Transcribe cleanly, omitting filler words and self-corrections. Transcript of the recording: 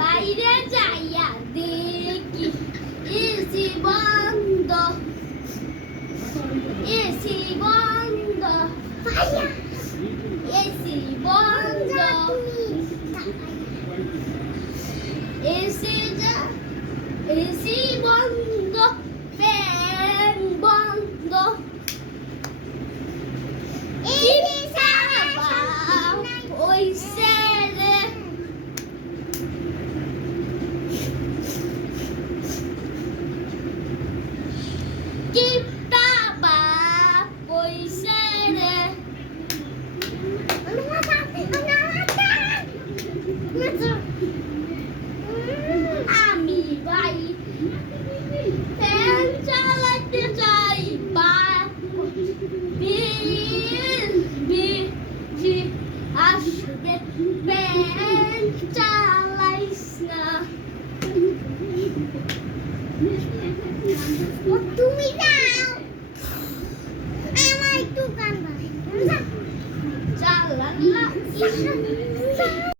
বাইরে যাইয়া দেখি এসি বন্ধ, এসি বন্ধ, এসি বন্ধ, এসি যা এসি বন্ধ, ফ্যান বন্ধ, এসি সাবা ওই সেরে কিপটা বাপ ওই সেরে আমি ভাই ফ্যান চালাতে চাই বা বিল বিল আসবে ফ্যান চালাইস না তুমি না